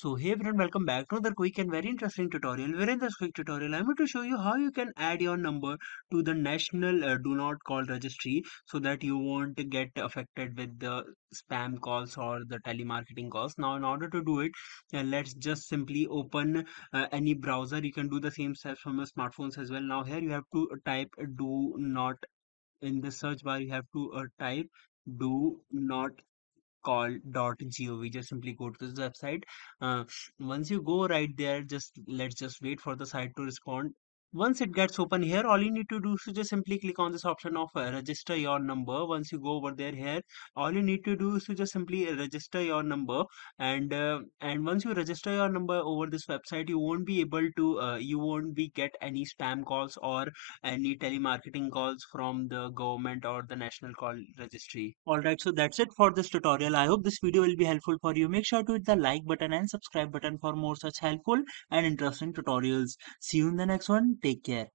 So hey everyone, welcome back to another quick and very interesting tutorial. Where in this quick tutorial, I'm going to show you how you can add your number to the national do not call registry so that you won't get affected with the spam calls or the telemarketing calls. Now, in order to do it, let's just simply open any browser. You can do the same steps from your smartphones as well. Now here you have to type do not in the search bar. You have to type do not call.gov. Just simply go to this website. uh, Once you go right there, just let's just wait for the site to respond. Once it gets open here, all you need to do is to just simply click on this option of register your number. Once you go over there here, all you need to do is to just simply register your number. And once you register your number over this website, you won't be able to you won't be get any spam calls or any telemarketing calls from the government or the national call registry. Alright, so that's it for this tutorial. I hope this video will be helpful for you. Make sure to hit the like button and subscribe button for more such helpful and interesting tutorials. See you in the next one. Take care.